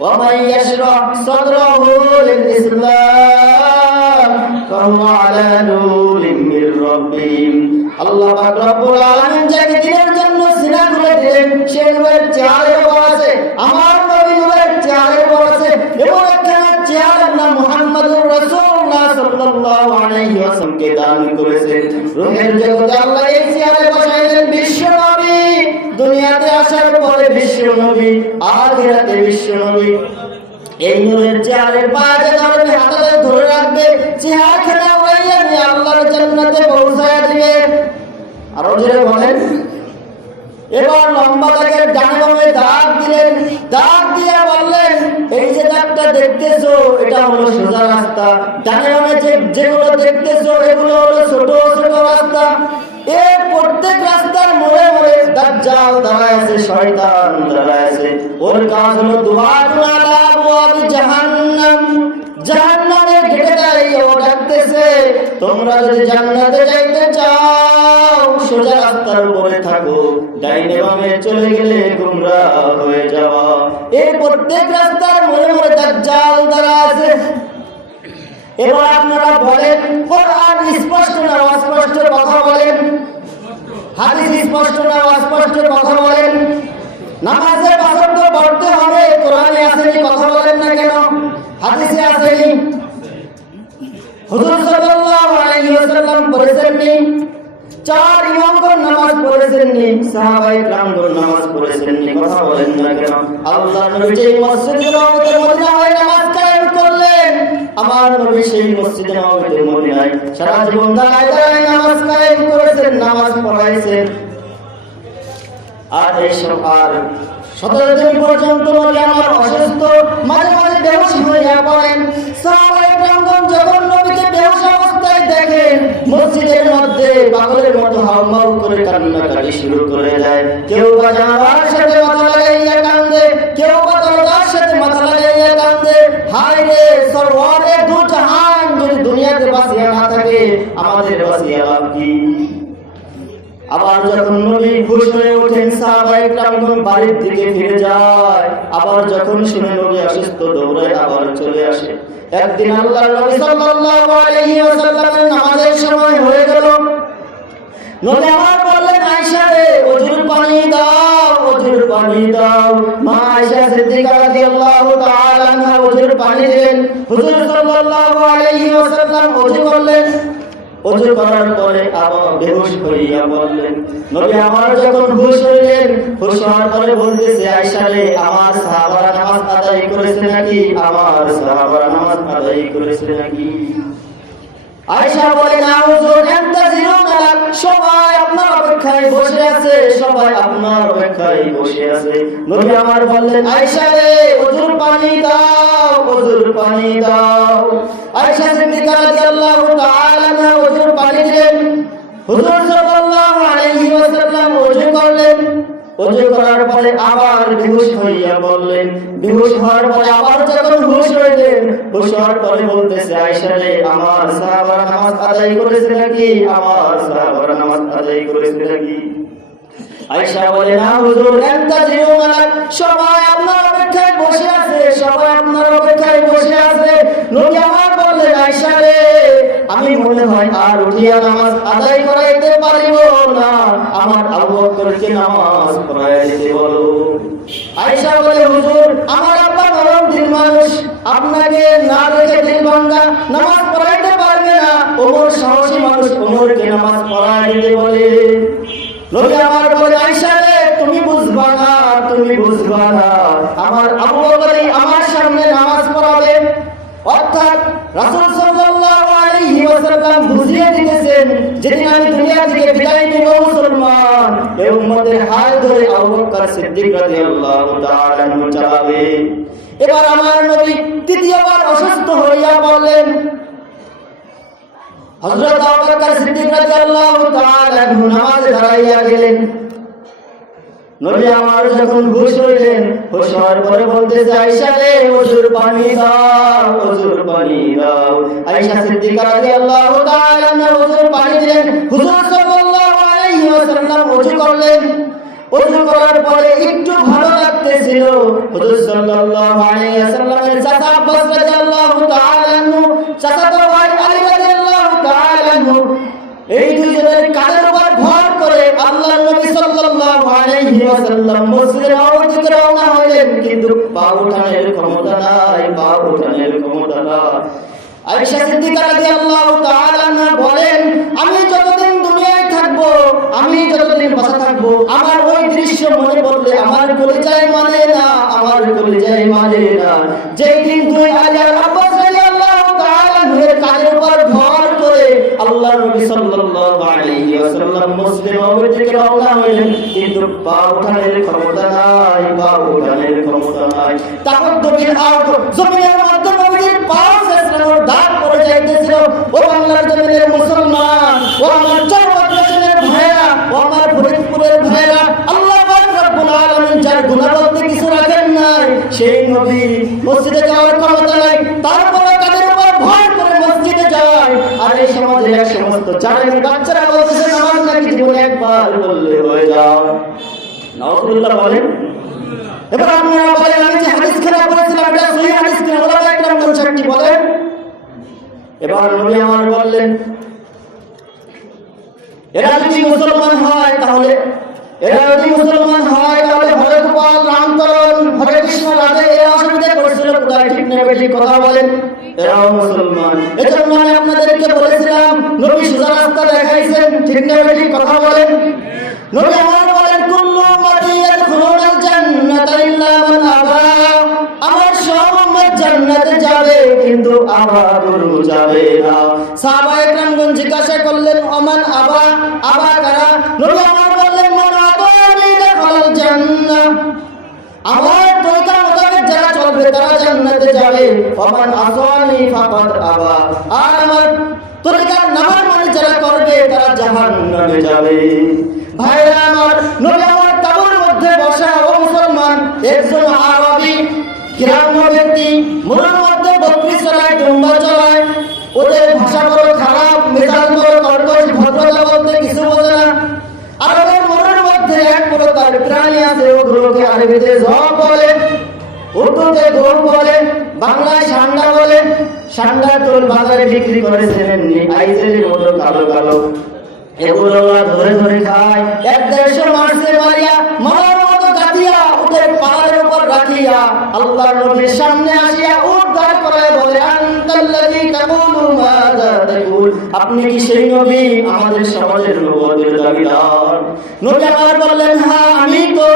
ওয়া মান ইয়াশরাহ সাদরাহু লিল ইসলাম ফাহুয়া আলা নূরিন মির রাব্বিহিম। আল্লাহ পাক রব্বুল আলামিন যাকে দিনের জন্য সিনা খুলে দিলেন, সে নূরের চেহারা আছে। আমার নবী নূরের চেহারা আছে। এবং একটা চেহারার নাম মুহাম্মদুর রাসূলুল্লাহ সাল্লাল্লাহু আলাইহি ওয়াসাল্লামকে দান করেছেন। রূহের জগতে আল্লাহ এই চেহারা বসাইলেন বিশ্ব নবী। দুনিয়াতে আসার পরে বিশ্ব নবী, আখিরাতে বিশ্ব নবী। এই নূরের চেহারের পায়ে ধরবে, হাতে ধরে রাখবে, চেহারা খেলা হইয়া নিয়ে আল্লাহর জান্নাতে পৌঁছায়া দিবে। আর ওদের বলেন, এবার লম্বা দাগের ডানে বামে দাগ দিলেন। দাগ দিয়ে বললেন, এই যে দাগটা দেখতেছো, এটা হলো সোজা রাস্তা। ডানে বামে যেগুলো দেখতেছো, এগুলো হলো ছোট ছোট রাস্তা। এই প্রত্যেক রাস্তার মোড়ে মোড়ে দাজ্জাল দাঁড়ায় আছে, শয়তান দাঁড়ায় আছে। ওর কাজ হলো দুআতুন আলা আবওয়াবি জাহান্নাম। জাহান্নামের গেটে দাঁড়িয়ে ও ডাকতেছে, তোমরা যদি জান্নাতে যাইতে চাও সোজা রাস্তার উপরে থাকো, ডাইনে বামে চলে গেলে গোমরাহ হয়ে যাওয়া। এই প্রত্যেক রাস্তার মোড়ে মোড়ে দাজ্জাল দাঁড়ায় আছে। এবার আপনারা বলেন, কোরআন স্পষ্ট না অস্পষ্ট কথা বলেন? হাদিস স্পষ্ট না অস্পষ্ট কথা বলেন? নামাজে পাঁচ ওয়াক্ত পড়তে হবে, কোরআনে আসেনি, কথা বলেন না কেন? হাদিসে আসেনি। হুজুর সাল্লাল্লাহু আলাইহি ওয়াসাল্লাম পড়েছেননি? চার ইমামগণ নামাজ পড়েছেননি? সাহাবায়ে-কেরামগণ নামাজ পড়েছেননি? কথা বলেন না কেন? আল্লাহর নবী যে মসজিদে নববীতে মদিনায় নামাজ কায়েম করলেন, আমার নবী সেই মসজিদে নববীতে মদিনায় সারা জীবন দাঁড়ায় দাঁড়ায় নামাজ কায়েম করেছেন, নামাজ পড়াইছেন। আর এইসব আর 17 দিন পর্যন্ত নবী আমার অসুস্থ, মাঝে মাঝে বেহুশ হইয়া পড়েন। সাহাবায়ে-কেরামগণ যখন নবীকে বেহুশ অবস্থায় দেখে পাগলের মতো হাউমাউ করে কান্নাকাটি শুরু করে দেয়। কেউ বা জানালার সাথে মাথা লাগাইয়া কান্দে, কেউ বা দরজার সাথে মাথা লাগাইয়া কান্দে। হায় রে সরওয়ারে দু জাহান যদি দুনিয়াতে বাঁচিয়া না থাকে আমাদের বাঁচিয়া লাভ কি? আবার যখন নবী খুশ হয়ে ওঠেন সাহাবায়ে কেরামগণ বাড়ির দিকে ফিরে যায়। আবার যখন শুনে নবী অসুস্থ দৌড়ায় আবার চলে আসে। একদিন আল্লাহর নবী সাল্লাল্লাহু আলাইহি ওয়াসাল্লামের নামাজের সময় হয়ে গেল। নবী আমার বললেন, আয়েশা রে ওযুর পানি দাও, ওযুর পানি দাও। মা আয়েশা সিদ্দিকা রাদিয়াল্লাহু তাআলা আনহা ওযুর পানি দিলেন। হুজুর সাল্লাল্লাহু আলাইহি ওয়াসাল্লাম ওযু করলেন। ওযু করার পরে আবার বেহুশ হইয়া বললেন। নবী আমার যখন হুঁশ হইলেন, হুঁশ হওয়ার পরে বলতেছে, আয়েশা রে আমার সাহাবারা নামাজ আদায় করেছে নাকি? আমার সাহাবারা নামাজ আদায় করেছে নাকি? আয়েশা বলে, না হুজুর, ইন্তাজিরুনা লাক, সবাই আপনার অপেক্ষায় বসে আছে, সবাই আপনার অপেক্ষায় বসে আছে। নবী আমার বললেন, আয়েশা রে ওযুর পানি দাও, ওযুর পানি দাও। আয়েশা সিদ্দিকা রাদিয়াল্লাহু তাআলা আনহা ওযুর পানি দিলেন। হুজুর সাল্লাল্লাহু আলাইহি ওয়াসাল্লাম ওযু করলেন। ওযু করার পরে আবার বেহুশ হইয়া বললেন। বেহুশ হওয়ার পরে আবার যখন হুঁশ হইলেন, হুঁশ হওয়ার পরে বলতেছে, আয়েশা রে আমার সাহাবারা নামাজ আদায় করেছে নাকি? আমার সাহাবারা নামাজ আদায় করেছে নাকি? আয়েশা বলে, না হুজুর, ইন্তাজিরুনা লাক, সবাই আপনার অপেক্ষায় বসে আছে, সবাই আপনার অপেক্ষায় বসে আছে। নবী আমার বললেন, আয়েশা রে আমি মনে হয় আর উঠিয়া নামাজ আদায় করাইতে পারিব না, আমার আবু বকরকে নামাজ পড়াইয়া দিতে বলো। আয়েশা বলে, হুজুর আমার আব্বা নরম দিল মানুষ, আপনাকে না রেখে দিল ভাঙ্গা নামাজ পড়াইতে পারবে না। ওমর সাহসী মানুষ, ওমরকে নামাজ পড়াইয়া দিতে বলে। নবী আমার বলে, আয়েশা রে তুমি বুঝবা না, তুমি বুঝবা না, আমার আবু বকরই আমার সামনে নামাজ পড়াবে। অর্থাৎ রাসূল সাল্লাল্লাহু আলাইহি ওয়াসাল্লাম বুঝিয়ে দিতেছেন, যেদিন আমি দুনিয়া থেকে বিদায় নিব মুসলমান, এই উম্মতের হাত ধরে আবু বকর সিদ্দিক রাদিয়াল্লাহু তাআলা আনহু চালাবে। এবার আমার নবী তৃতীয়বার অসুস্থ হইয়া বললেন। হযরত আবু বকর সিদ্দিক রাদিয়াল্লাহু তাআলা আনহু নামাজে দাঁড়াইয়া গেলেন। নবী আমার যখন হুঁশ হইলেন, হুঁশ হওয়ার পরে বলতেছে, আয়েশা রে ওযুর পানি দাও, ওযুর পানি দাও। আয়েশা সিদ্দিকা রাদিয়াল্লাহু তাআলা আনহা ওযুর পানি দিলেন। হুজুর সাল্লাল্লাহু আলাইহি ওয়াসাল্লাম ওযু করলেন। ওযু করার পরে একটু ভালো লাগতেছিল। হুজুর সাল্লাল্লাহু আলাইহি ওয়াসাল্লামের চাচা আব্বাস রাদিয়াল্লাহু তাআলা আনহু, চাচাতো ভাই আলী রাদিয়াল্লাহু তাআলা আনহু, এই দুইজনের কাঁধের উপর ভর করে আল্লাহর নবী সাল্লাল্লাহু আলাইহি ওয়াসাল্লাম মসজিদে নববীর দিকে রওনা হলেন। কিন্তু পা উঠানোর ক্ষমতা নাই, পা উঠানোর ক্ষমতা নাই। আয়েশা সিদ্দিকা রাদিয়াল্লাহু তাআলা আনহা বলেন, আমি যতদিন দুনিয়ায় থাকবো, আমি যতদিন বাঁচা থাকবো, আমার ওই দৃশ্য মনে পড়লে আমার কলিজায় মানে না, আমার কলিজায় মানে না। যেই দিন দুই আলিয়ার আব্বাস রাদিয়াল্লাহু তাআলা আনহুর কাঁধের উপর ভর করে আল্লাহর নবী সাল্লাল্লাহু আলাইহি ওয়াসাল্লাম মসজিদে নববীর দিকে রওনা হলেন, কিন্তু পা উঠানোর ক্ষমতা নাই, পা উঠানোর ক্ষমতা নাই। তাকদ্দুবিল আরদ, জমিনের মধ্যে নবীর পা শেষরানোর দাগ পড়ে যাইতেছিল। ও বাংলার জমিনের মুসলমান, ও আমার চরমদেশের ভাইরা, ও আমার ফরিদপুরের ভাইরা, আল্লাহ পাক রব্বুল আলামিন যার গুনাহ বলতে কিছু রাখেন নাই, সেই নবী মসজিদে যাওয়ার ক্ষমতা নাই, তারপরে তাদের উপর ভর করে মসজিদে যায়। আর এই সমাজের এক সমস্ত চারের বাচ্চারা বলতেছে নামাজ নাকি জীবনে একবার বললে হয়ে যাও। নাউজুবিল্লাহ বলেন। এবার আপনারা বলেন, আমি যে হাদিস খারাপ বলেছিলাম এটা সহিহ হাদিস কিনা? ওলামা একরাম কোন সাক্ষী বলেন? এবার নবী আমার বললেন, এরা যদি মুসলমান হয় তাহলে হরে গোপাল, রামচরণ, হরে কৃষ্ণ, রাধে এরা অসুবিধা করছিল কোথায়? ঠিক না বেশি কথা বলেন? এরাও মুসলমান। এজন্য আমি আপনাদেরকে বলেছিলাম নবী সোজা রাস্তা দেখাইছেন। ঠিক না বেশি কথা বলেন? নবী আমার বলেন, কুল্লু উম্মতি ইয়াদখুলুনাল জান্নাতা ইল্লা মান আবা, আমার সব উম্মত জান্নাতে যাবে কিন্তু আবা গুরু যাবে না। সাহাবায়ে কেরামগণ জিজ্ঞাসা করলেন, ওমান আবা, আবা কারা? নবী আমার বললেন, মান আতানি দাখালাল জান্নাহ, আমার তরিকা মোতাবেক যারা চলবে তারা জান্নাতে যাবে। ওমান আসানি ফাকাদ আবা, আর আমার তরিকার নাফরমানি যারা করবে তারা জাহান্নামে যাবে। ভাইরা আমার, নবী আমার কাবরের মধ্যে বসা ও মুসলমান, একজন আরবি গ্রাম্য ব্যক্তি মনের মধ্যে বকরি চলায়, দুম্বা চলায়। ওদের ভাষা বড় খারাপ, মেজাজ বড় কর্কশ, ভদ্রতা বলতে কিছু বোঝে না। আরবের মনের মধ্যে এক প্রকার প্রাণী আছে, ওগুলোকে আরবিতে জব বলে, উর্দুতে গোল বলে, বাংলায় সান্ডা বলে। সান্ডা তোল বাজারে বিক্রি করেছেন আইসেলের মতো কালো কালো, এগুলো ধরে ধরে খায়। এক দেড়শো মারছে মারিয়া, মারার মতো গাতিয়া উঠে পাহাড়ের উপর রাখিয়া আল্লাহর নবীর সামনে আসিয়া উঠ দাঁড় করায় বলে, আনতাল্লাযী তাকুলু মাযা তাকুল, আপনি কি সেই নবী আমাদের সমাজের নবুয়তের দাবিদার? নবী আমার বললেন, হ্যাঁ আমি তো।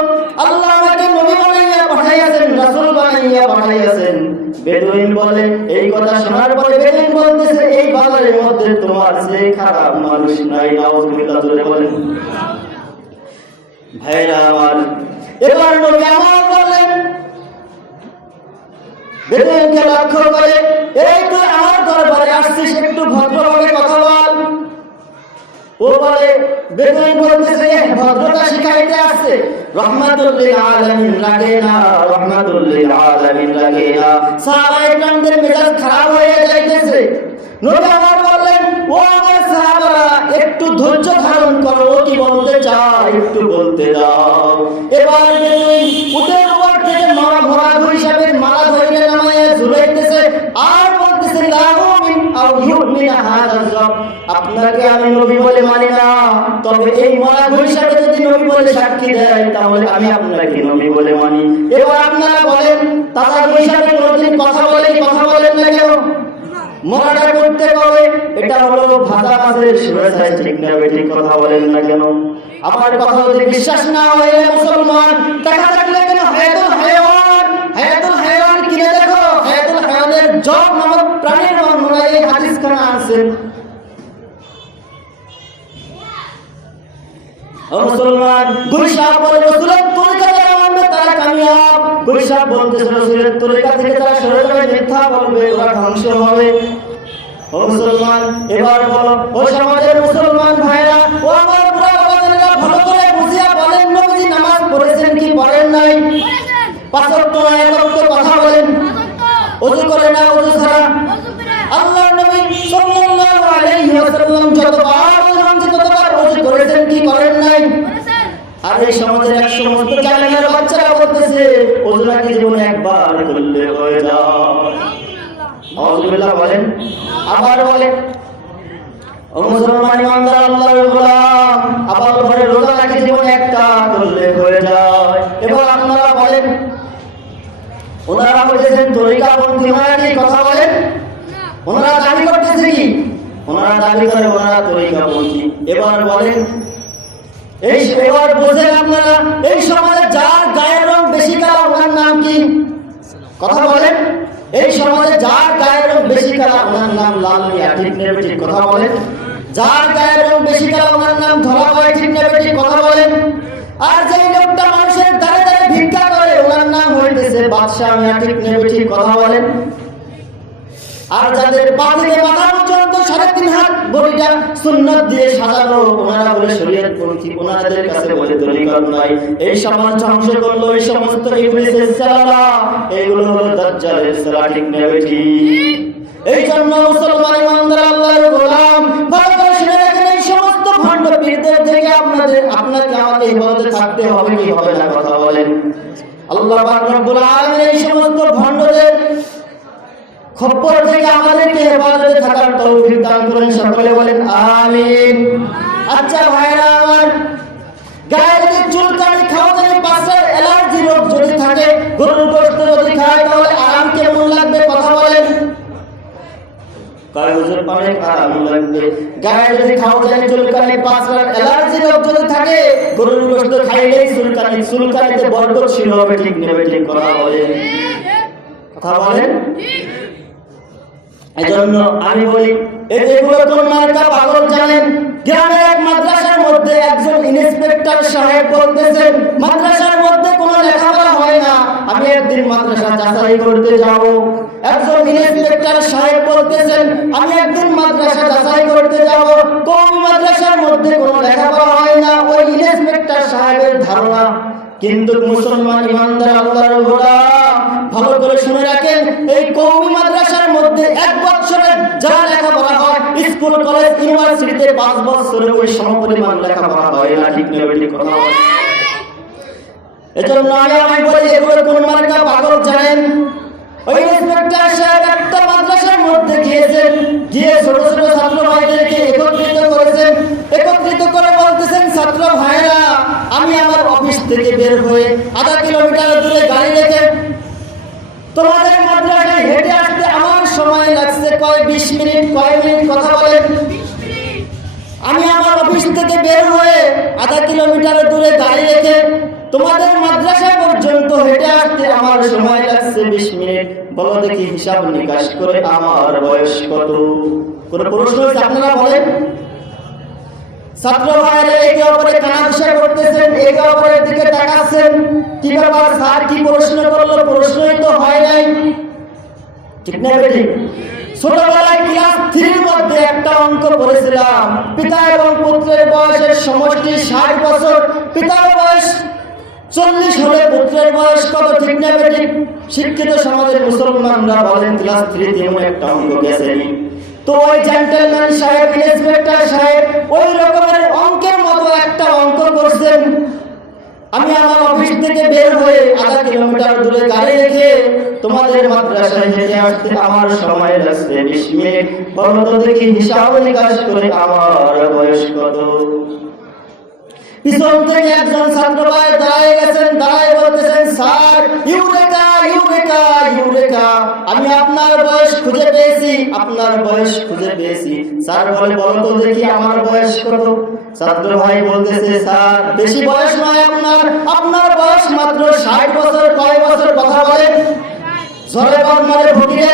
আল্লাহ আমাকে নবী বানাইয়া পাঠাইয়াছেন, রাসূল বানাইয়া পাঠাইয়াছেন। বেদুইন বলে, এই কথা শোনার পরে বেদুইন বলতেছে, এই বাজারের মধ্যে তোমার যে খারাপ মানুষ নাই। নাউযুবিল্লাহ, জোরে বলেন। ভাইরা আমার, এবার নবী আমার বলেন, বেদুইনকে লক্ষ্য করে, এই তুই আমার দরবারে আসছিস, একটু ভদ্রভাবে কথা বল। ও বলে, বেদুইন বলতেছে, ভদ্রতা শিখাইতে আসছে, রহমাতুল লিল আলামিন লাগে না, রহমাতুল লিল আলামিন লাগে না। সাহাবায়ে কেরামদের মেজাজ খারাপ হয়ে যাইতেছে। নবী আমার বললেন, ও আমার সাহাবারা, একটু ধৈর্য ধারণ করো, কি বলতে চাই একটু বলতে দাও। এবার বেদুইন উটের উপর থেকে ভরা হিসাবে মালা ধরে নামাইয়া ঝুলাইতেছে আর বলতেছে, লা উমিন আও ইউমিনা হাযা রব, আপনাকে আমি নবী বলে মানি না, তবে এই মালা হিসাবে যদি নবী বলে সাক্ষী দেয় তাহলে আমি আপনাকে নবী বলে মানি। এবার আপনারা বলেন, তারা হিসাবে নবীর কথা বলেন না কেন? মরাটা করতে হবে, এটা হলো ভাষা মাঝের শুভেচ্ছায়, ঠিক না বেঠিক কথা বলেন না কেন? আমার কথা যদি বিশ্বাস না হয় মুসলমান, টাকা থাকলে কেন হায়াতুল হায়াওয়ান কিনে দেখো। হায়াতুল হায়াওয়ানের জব নামক প্রাণীর বর্ণনা এই হাদিসখানা আছে। ও মুসলমান, গুলশাহ বলে রাসূলের তরিকা যারা মানবে তারা কামিয়াব। গুলশাহ বলতেছে, রাসূলের তরিকা থেকে যারা সরে যাবে, মিথ্যা বলবে, ওরা ধ্বংস হবে। ও মুসলমান, এবার বলো, ও সমাজের মুসলমান ভাইরা, ও আমার বুড়া বাবাদেররা, ভালো করে বুঝিয়া বলেন, নবীজি নামাজ পড়েছেন কি পড়েন নাই? পাঁচ ওয়াক্ত নয়, এক ওয়াক্ত কথা বলেন। ওযু করে না, ওযু ছাড়া। আল্লাহর নবী সাল্লাল্লাহু আলাইহি ওয়াসাল্লাম যতবার ওযু করেছেন কি করেন নাই? আর এই সমাজের এক সমস্ত জালেমের বাচ্চারা বলতেছে, ওযু নাকি জীবনে একবার করলে হয়ে যায়। নাউযুবিল্লাহ বলেন। আবার বলে, ও মুসলমান ইমানদার আল্লাহর গোলাম, আবার ঘরে রোজা নাকি জীবনে একটা করলে হয়ে যায়। এবার আপনারা বলেন, ওনারা বলতেছেন তরিকাপন্থী, ওনারা কি কথা বলেন? ওনারা দাবি করতেছে কি? ওনারা দাবি করে ওনারা তরিকাপন্থী। এবার বলেন, এবার বোঝেন আপনারা, এই সমাজে যার গায়ের রং বেশি কালো ওনার নাম কি? কথা বলেন। এই সমাজে যার গায়ের রং বেশি কালো ওনার নাম লাল মিয়া, ঠিক নেবে ঠিক কথা বলেন। যার গায়ের রং বেশি কালো ওনার নাম ধরা হয়, ঠিক নেবে ঠিক কথা বলেন। আর যে লোকটা মানুষের দাঁড়ে দাঁড়ে ভিক্ষা করে ওনার নাম হইতেছে বাদশাহ মিয়া, ঠিক নেবে ঠিক কথা বলেন। আর যাদের পা থেকে মাথা পর্যন্ত 3.5 হাত বডিটা সুন্নাত দিয়ে সাজানো, ওনারা বলে শরীয়তপন্থী, ওনাদের কাছে বলে তরিকত নাই। এই সমাজ ধ্বংস করলো এই সমস্ত ইবলিসের ছেলেরা, এইগুলো হলো দাজ্জালের ছেলেরা, ঠিক না বেঠিক? এই জন্য মুসলমান ইমানদার আল্লাহর গোলাম, ভালো করে শুনে রাখেন, এই সমস্ত ভণ্ড পীরদের থেকে আপনাকে আমাদের হেফাজতে থাকতে হবে কি হবে না, কথা বলেন। আল্লাহ পাক রব্বুল আলামিন এই সমস্ত ভণ্ডদের খপ্পর থেকে আমাদেরকে হেফাজতে থাকার তৌফিক দান করেন, সকলে বলেন আমিন। আচ্ছা ভাইরা আমার, গায়ে যদি চুলকানি, খাওয়াদানি, পাশের অ্যালার্জি রোগ যদি থাকে, গরুর গোশত যদি খায় তাহলে আরাম কেমন লাগবে, কথা বলেন। গায়ে হুজুর পানে আরাম লাগবে। গায়ে যদি খাওয়াদানি, চুলকানি, পাশের অ্যালার্জি রোগ যদি থাকে, গরুর গোশত খাইলেই চুলকানিতে বরকত ছিল হবে, ঠিক নেবে ঠিক কথা বলেন, কথা বলেন। এজন্য আমি বলি, এগুলো কোন মার্কা পাগল জানেন? গ্রামের এক মাদ্রাসার মধ্যে একজন ইন্সপেক্টর সাহেব বলতেছেন, মাদ্রাসার মধ্যে কোনো লেখাপড়া হয় না। আমি একদিন মাদ্রাসা যাচাই করতে যাব, একজন ইন্সপেক্টর সাহেব বলতেছেন, আমি একদিন মাদ্রাসা যাচাই করতে যাব, কোন মাদ্রাসার মধ্যে কোনো লেখাপড়া হয় না। ওই ইন্সপেক্টর সাহেবের ধারণা, কিন্তু মুসলমান ইমানদার আল্লাহর গোলাম ভালো করে শুনে রাখেন, এই কওমি মাদ্রাসার মধ্যে 1 বছরে যা লেখাপড়া হয়, স্কুল কলেজ ইউনিভার্সিটিতে 5 বছরে ওই সমপরিমাণ লেখাপড়া হয় না। ঠিক না বেঠিক কথা বলেন? এজন্য আমি বলি, এগুলো কোন মার্কা পাগল জানেন? ওই ইন্সপেক্টর সাহেব একটা মাদ্রাসার মধ্যে গিয়েছেন, গিয়ে ছোট ছোট ছাত্র ভাইদেরকে একত্রিত করেছেন, একত্রিত করে বলতেছেন, ছাত্র ভাইরা, আমি আমার অফিস থেকে বের হয়ে 0.5 কিলোমিটার দূরে গাড়ি রেখে তোমাদের মাদ্রাসায় হেঁটে আসতে আমার সময় লাগছে কয় 20 মিনিট, কয় মিনিট কথা বলেন? আমি আমার অফিস থেকে বের হয়ে 0.5 কিলোমিটার দূরে গাড়ি রেখে তোমাদের মাদ্রাসা পর্যন্ত হেঁটে আসতে আমার সময় লাগছে 20 মিনিট। বলো দেখি, হিসাব নিকাশ করে আমার বয়স কত? কোন প্রশ্ন হচ্ছে? আপনারা বলেন। ছাত্র ভাইরা একে অপরে কানাঘুষা করতেছেন, একে অপরের দিকে তাকাচ্ছেন, কি ব্যাপার স্যার, কি প্রশ্ন করলো? প্রশ্নই তো হয় নাই। ঠিক না বেটি? ছোটবেলায় ক্লাস 3 মধ্যে একটা অঙ্ক পড়েছিলাম, পিতা এবং পুত্রের বয়সের সমষ্টি 60 বছর, পিতার বয়স 40 হলে পুত্রের বয়স কত? ঠিক না বেটি? শিক্ষিত সমাজের মুসলমানরা বলেন ক্লাস 3 তে এমন একটা অঙ্ক গেছেনি। তো ওই জেন্টলম্যান সাহেব, ইন্সপেক্টর সাহেব ওই রকমের অঙ্কের মতো একটা অঙ্ক করছেন, আমি আমার অফিস থেকে বের হয়ে 0.5 কিলোমিটার দূরে গাড়ি রেখে তোমাদের মাদ্রাসায় হেঁটে আসতে আমার সময় লাগছে 20 মিনিট। বলো তো দেখি, হিসাব নিকাশ করে আমার বয়স কত? পিছন থেকে একজন ছাত্র ভাই দাঁড়িয়ে গেছেন, দাঁড়িয়ে বলতেছেন, স্যার, ইউরেকা ইউরেকা ইউরেকা, আমি আপনার বয়স খুঁজে পেয়েছি, আপনার বয়স খুঁজে পেয়েছি। স্যার বলে, বলো তো দেখি আমার বয়স কত? ছাত্র ভাই বলতেছে, স্যার, বেশি বয়স নয় আপনার, আপনার বয়স মাত্র 60 বছর। কয় বছর কথা বলেন? ঝড়ে বাদমারে ভুগিয়ে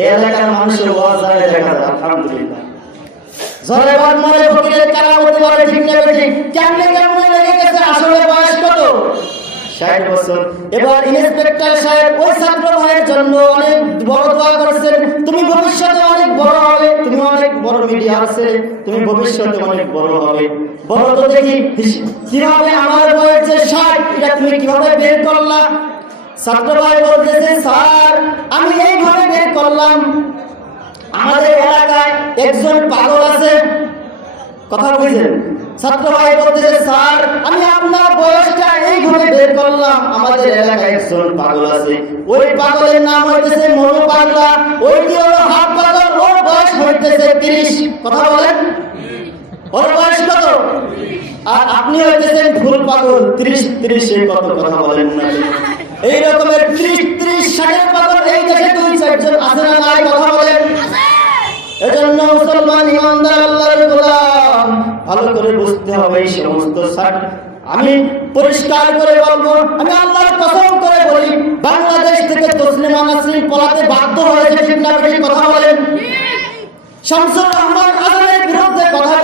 এই এলাকার মানুষের ওয়াজারে দেখা যায়, আলহামদুলিল্লাহ। ঝড়ে বাদমারে ভুগিয়ে কারামতি বলে, ঠিক না বেটি? কেমনে কেমনে লেগে গেছে, আসলে বয়স কত? 60 বছর। এবার ইন্সপেক্টর সাহেব ওই ছাত্র ভাইয়ের জন্য অনেক বড় দোয়া করছেন, তুমি ভবিষ্যতে অনেক বড় হবে, তুমি অনেক বড় মিডিয়ার ছেলে, তুমি ভবিষ্যতে অনেক বড় হবে। বলো তো দেখি, কিভাবে আমার বয়স যে 60, এটা তুমি কিভাবে বের করলা? ছাত্র ভাই বলতেছে, স্যার, আমি এইভাবে বের করলাম, আমাদের এলাকায় একজন পাগল আছে। কথা বুঝছেন? ছাত্র ভাই বলতেছে, স্যার, আমি আপনার বয়সটা এইভাবে বের করলাম, আমাদের এলাকায় একজন পাগল আছে, ওই পাগলের নাম হইতেছে মনু পাগলা, ওইটি হলো হাফ পাগল, ওর বয়স হইতেছে 30। কথা বলেন, ওর বয়স কত? আর আপনি হইতেছেন ফুল পাগল, 30 কত? কথা বলেন না? এই রকমের 30, 60 পাগল এই দেশে 2-4 জন আছে না নাই? কথা বলেন। এজন্য মুসলমান ইমানদার আল্লাহর গোলাম ভালো করে বুঝতে হবে এই সমস্ত সার। আমি পরিষ্কার করে বলবো, আমি আল্লাহর কসম করে বলি, বাংলাদেশ থেকে তসলিমা নাসরিন পলাতে বাধ্য হয়েছে। ঠিক না বেঠিক? কথা বলেন। শামসুর রহমান আজানের বিরুদ্ধে কথা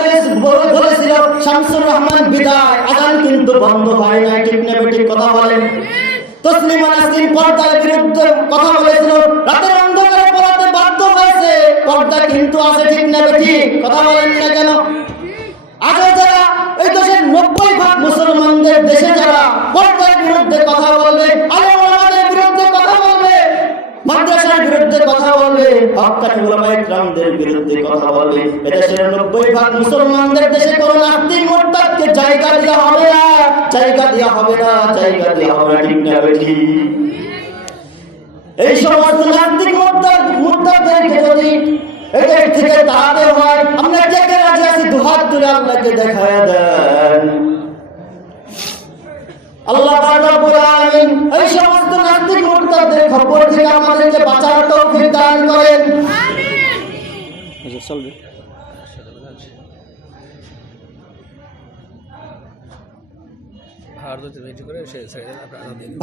বলেছিল, শামসুর রহমান বিদায়, আজান কিন্তু বন্ধ হয় না। ঠিক না বেঠিক? কথা বলেন। তসলিমা নাসরিন পর্দার বিরুদ্ধে কথা বলেছিল, রাতের অন্ধকারে পলাতে বাধ্য হয়েছে, পর্দা কিন্তু আছে। ঠিক না বেঠিক? কথা বলেন না কেন? আজও যারা এই দেশের 90% মুসলমানদের দেশে যারা পর্দার বিরুদ্ধে কথা বলবে, আলেম ওলামাদের বিরুদ্ধে কথা বলবে, মাদ্রাসার বিরুদ্ধে কথা বলবে, হক্কানি উলামায়ে কিরামদের বিরুদ্ধে কথা বলবে, এদেশের 90% মুসলমানদের দেশে কোন নাস্তিক মুরতাদকে জায়গা দেওয়া হবে না, জায়গা দেওয়া হবে না, জায়গা দেওয়া হবে না। ঠিক না বেঠিক? এই সমস্ত নাস্তিক মুরতাদদেরকে যদি এদের থেকে তাড়াতে হয়, আমরা কে কে রাজি আছি? দুহাত তুলে আল্লাহকে দেখায়া দেন। আল্লাহ পাক রব্বুল আলামিন এই সমস্ত নাস্তিক মুরতাদদের খবর থেকে আমাদেরকে বাঁচার তৌফিক দান করেন। আমিন। আচ্ছা, চলবে।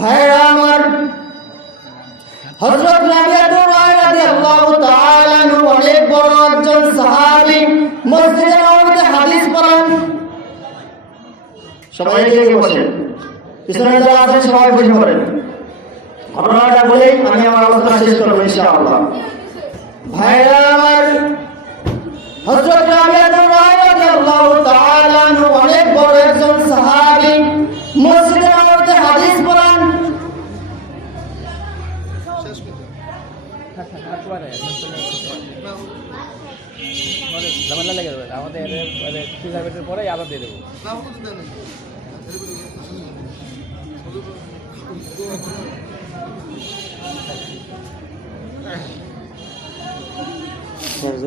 ভাইরা আমার, হযরত নবী রাদিয়াল্লাহু তাআলা আনহু অনেক বড় একজন সাহাবী, মসজিদে নববীতে হাদিস পড়ান। সবাই এদিকে বসেন, পিছনে যারা আছেন সবাই বসে পড়েন। ঘটনাটা বলেই আমি আমার আলোচনা শেষ করব ইনশাআল্লাহ। ভাইরা আমার, হযরত রাবিয়াতুর রায় রাদিয়াল্লাহু তাআলা আনহু অনেক বড় একজন সাহাবী। মসজিদে নববীতে হাদিস বলেন, ঝামেলা লেগে যাবে আমাদের প্রিজার্ভেটিভের পরে আবার দিয়ে দেবো। হ্যাঁ